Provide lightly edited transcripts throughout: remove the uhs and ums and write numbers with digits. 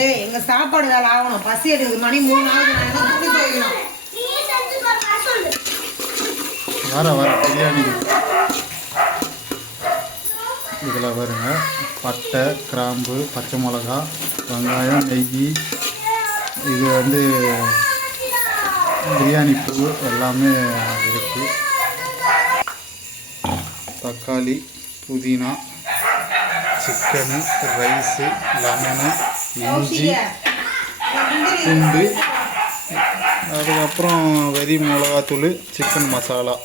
எங்க சாப்பாடு வேலை ஆகணும். பசி எடுக்குது. மணி 3 ஆகுது. வர பிரியாணி இதில் வருங்க. பட்டை, கிராம்பு, பச்சை மிளகா, வெங்காயம், நெய், இது வந்து பிரியாணி பூ எல்லாமே இருக்குது. தக்காளி, புதினா, சிக்கனு, ரைஸு, லெமனு, இஞ்சி, பூண்டு, அதுக்கப்புறம் வெறி மிளகாத்தூள், சிக்கன் மசாலா.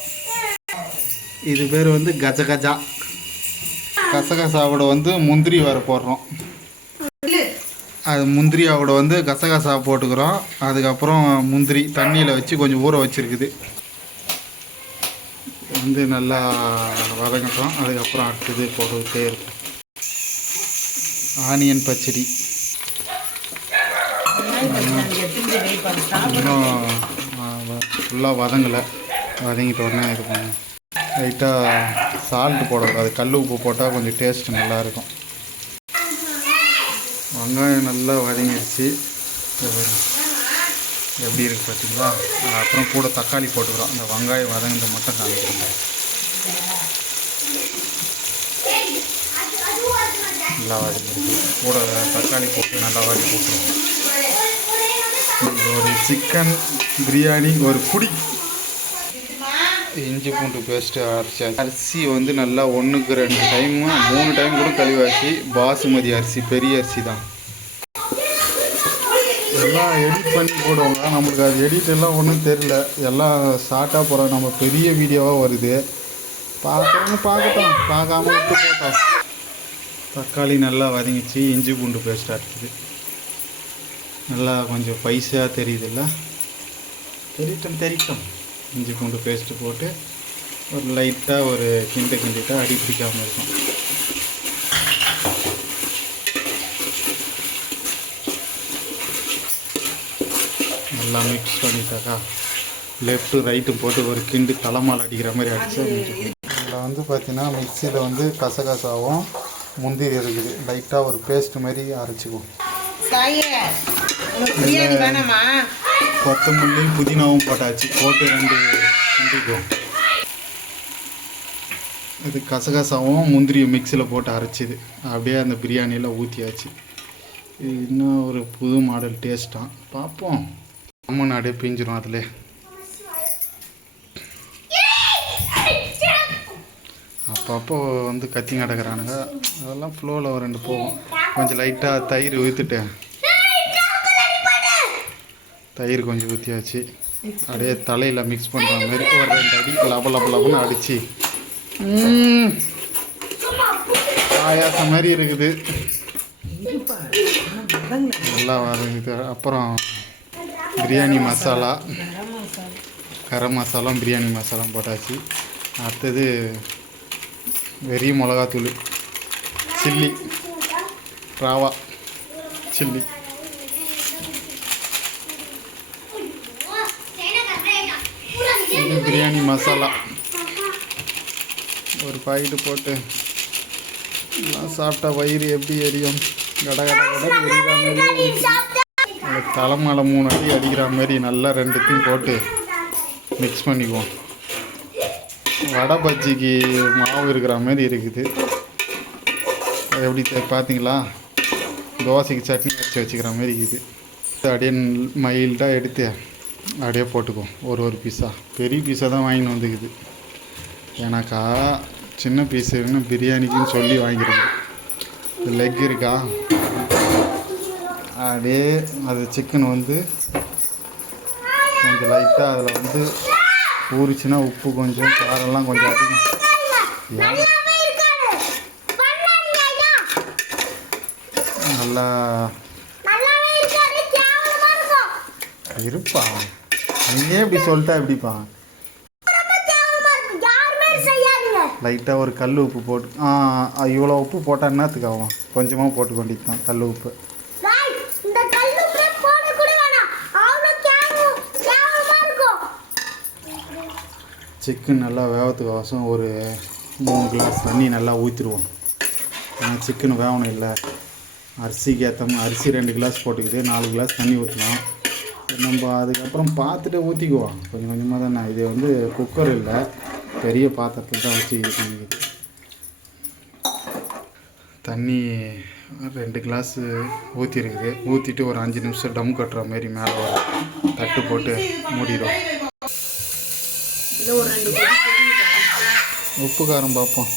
இது பேர் வந்து கஜகஜா. கசகசாவோட வந்து முந்திரி வர போடுறோம். அது முந்திரியாவோட வந்து கசகசா போட்டுக்கிறோம். அதுக்கப்புறம் முந்திரி தண்ணியில் வச்சு கொஞ்சம் ஊற வச்சுருக்குது வந்து நல்லா வதங்கட்டும். அதுக்கப்புறம் அடுத்தது போட்டுக்கிட்டே இருக்கும். ஆனியன் பச்சடி இன்னும் ஃபுல்லாக வதங்கலை. வதங்கிட்ட உடனே இது பண்ணும். லைட்டாக சால்ட்டு போடக்கூடாது. கல் உப்பு போட்டால் கொஞ்சம் டேஸ்ட் நல்லாயிருக்கும். வெங்காயம் நல்லா வதங்கிடுச்சு. எப்படி இருக்குது பார்த்தீங்களா? அப்புறம் கூட தக்காளி போட்டுக்கிறோம். அந்த வெங்காயம் வதங்கிட்டு மட்டும் காமிக்கிறோம். நல்லா வதங்கிடுச்சு. கூட தக்காளி போட்டு நல்லா வதக்கி போட்டுருவோம். ஒரு சிக்கன் பிரியாணி ஒரு புடி. இஞ்சி பூண்டு பேஸ்ட்டு அரைச்சி அரிசி வந்து நல்லா 1க்கு 2 டைமு 3 டைம் கூட கழுவாச்சு. பாசுமதி அரிசி, பெரிய அரிசி தான். எல்லாம் எடிட் பண்ணி போடுவாங்க. நம்மளுக்கு அது எடிட் எல்லாம் ஒன்றும் தெரில. எல்லாம் ஷார்ட்டாக போகிறோம். நம்ம பெரிய வீடியோவாக வருது. பார்க்கட்டும். பார்க்காம விட்டு போட்டோம். தக்காளி நல்லா வதங்கிச்சு. இஞ்சி பூண்டு பேஸ்ட் அரைச்சிது. நல்லா கொஞ்சம் பைஸாக தெரியுதுல்ல? தெரியும். இஞ்சி பூண்டு பேஸ்ட்டு போட்டு ஒரு லைட்டாக ஒரு கிண்டிட்டா அடி பிடிக்காமல் இருக்கும். நல்லா மிக்ஸ் பண்ணிட்டாக்கா லெஃப்ட்டு ரைட்டு போட்டு ஒரு கிண்டு தலைமால் அடிக்கிற மாதிரி அடித்தா இதில் வந்து பார்த்திங்கன்னா மிக்சியில் வந்து கசகசாவும் முந்திரி இருக்குது. லைட்டாக ஒரு பேஸ்ட் மாதிரி அரைச்சிக்குவோம். கொத்தமல்லி, புதினாவும் போட்டாச்சு. போட்டு 2 கிண்டிக்குவோம். இது கசகசாவும் முந்திரியும் மிக்சியில் போட்டு அரைச்சிது. அப்படியே அந்த பிரியாணியில் ஊற்றியாச்சு. இது இன்னும் ஒரு புது மாடல் டேஸ்ட்டாக பார்ப்போம். அம்மன் அப்படியே பிஞ்சிரும். அதில் அப்பப்போ வந்து கத்தி கிடக்குறானுங்க. அதெல்லாம் ஃப்ளோவில் ஒரு 2 போகும். கொஞ்சம் லைட்டாக தயிர் ஊற்றிட்டு தயிர் கொஞ்சம் ஊற்றியாச்சு. அப்படியே தலையில் மிக்ஸ் பண்ணுற மாதிரி ஒரு 2 அடி லபன்னு அடித்து பாயாசம் மாதிரி இருக்குது. நல்லா வதங்குது. அப்புறம் பிரியாணி மசாலா, கரம் மசாலா, பிரியாணி மசாலா போட்டாச்சு. அடுத்தது வெறி மிளகாத்தூள், சில்லி, ராவா சில்லி, இது பிரியாணி மசாலா ஒரு பாக்கெட்டு போட்டு எல்லாம் சாப்பிட்டா வயிறு எப்படி எரியும்? கட எரிகிற மாதிரி தலைமலை 3 அடி அடிக்கிற மாதிரி நல்லா 2த்தையும் போட்டு மிக்ஸ் பண்ணிக்குவோம். வடை பஜ்ஜிக்கு மாவு இருக்கிற மாதிரி இருக்குது. அது எப்படி பார்த்தீங்களா? தோசைக்கு சட்னி அரைச்சி வச்சுக்கிற மாதிரி இருக்குது. அப்படியே மைல்டாக எடுத்து அப்படியே போட்டுக்குவோம். ஒரு பீஸாக. பெரிய பீஸாக தான் வாங்கின்னு வந்துக்குது. ஏன்னாக்கா சின்ன பீஸுன்னு பிரியாணிக்குன்னு சொல்லி வாங்கிடுது. லெக் இருக்கா? அப்படியே அது சிக்கன் வந்து கொஞ்சம் லைட்டாக அதில் வந்து ஊறிச்சுன்னா உப்பு கொஞ்சம் காரெல்லாம் கொஞ்சம் அதிகம். நல்லா இருப்பா. நீயே இப்படி சொல்லிட்டா எப்படிப்பா? லைட்டாக ஒரு கல் உப்பு போட்டு இவ்வளோ உப்பு போட்டால் என்னத்துக்கு ஆகும்? கொஞ்சமாக போட்டு கொண்டிருக்கான் கல் உப்பு. சிக்கன் நல்லா வேகத்துக்கு அவசரம் ஒரு 3 கிளாஸ் தண்ணி நல்லா ஊற்றிடுவோம். சிக்கன் வேகணும் இல்லை. அரிசிக்கு அரிசி 2 கிளாஸ் போட்டுக்கிட்டு 4 கிளாஸ் தண்ணி ஊற்றலாம். நம்ம அதுக்கப்புறம் பார்த்துட்டு ஊற்றிக்குவோம், கொஞ்சம் கொஞ்சமாக தானே. இது வந்து குக்கர் இல்லை, பெரிய பாத்திரத்தில் தான் வச்சு இது பண்ணிக்குது. தண்ணி 2 கிளாஸு ஊற்றிருக்குது. ஊற்றிட்டு ஒரு 5 நிமிஷம் டம் கட்டுற மாதிரி மேலே ஒரு தட்டு போட்டு மூடிடும். இதில் ஒரு 2 உப்பு காரம் பார்ப்போம்.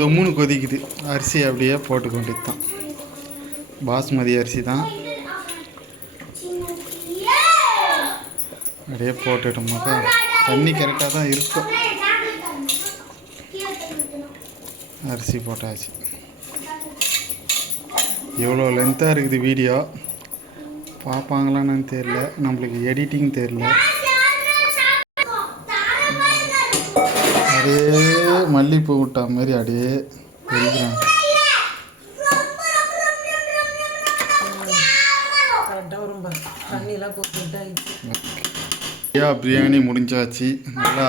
தொம்முன்னு கொதிக்குது. அரிசி அப்படியே போட்டு கொண்டு தான். பாஸ்மதி அரிசி தான். அப்படியே போட்டுட்டோம்னாக்கா தண்ணி கரெக்டாக தான் இருக்கும். அரிசி போட்டாச்சு. எவ்வளோ லென்த்தாக இருக்குது வீடியோ, பார்ப்பாங்களான்னு தெரியல, நம்மளுக்கு எடிட்டிங் தெரியல. அப்படியே மல்லிகைப்பூ விட்டா மாதிரி அப்படியே தெரிக்கிறாங்க. பிரியாணி முடிஞ்சாச்சு. நல்லா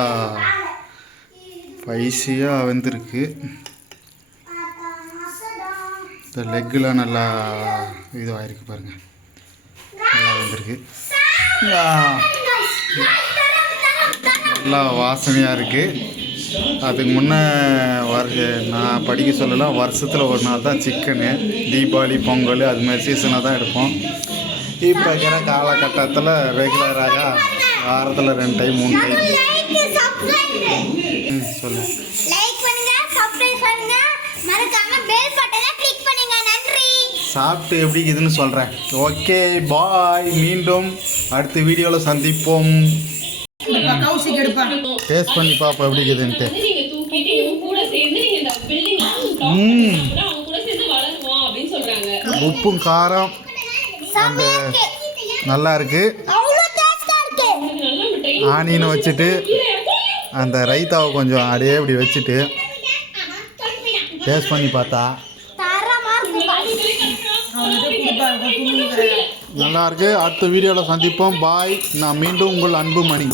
ஸ்பைசியாக வெந்திருக்கு. இந்த லெக்கில் நல்லா இதுவாகிருக்கு பாருங்கள், நல்லா வெந்திருக்கு. நல்லா வாசனையாக இருக்குது. அதுக்கு முன்னே நான் படிக்க சொல்லலாம், வருஷத்தில் ஒரு நாள் தான் சிக்கனு, தீபாவளி பொங்கல் அதுமாதிரி சீசனாக தான் எடுப்போம். இப்போ இருக்கிற காலகட்டத்தில் ரெகுலராக வாரத்தில் 2 டைம் 3 டைம். சொல்லு. சாப்பிட்டு எப்படி இருக்குதுன்னு சொல்கிறேன். ஓகே பாய், மீண்டும் அடுத்த வீடியோவில் சந்திப்போம். டேஸ்ட் பண்ணி பார்ப்போம் எப்படி இருக்குதுன்ட்டு. உப்பும் காரம் அந்த நல்லா இருக்கு. ஆனியனை வச்சுட்டு அந்த ரைத்தாவை கொஞ்சம் அப்படியே இப்படி வச்சுட்டு டேஸ்ட் பண்ணி பார்த்தா நல்லா இருக்கு. அடுத்த வீடியோவில் சந்திப்போம். பாய். நான் மீண்டும் உங்கள் அன்பு மணி.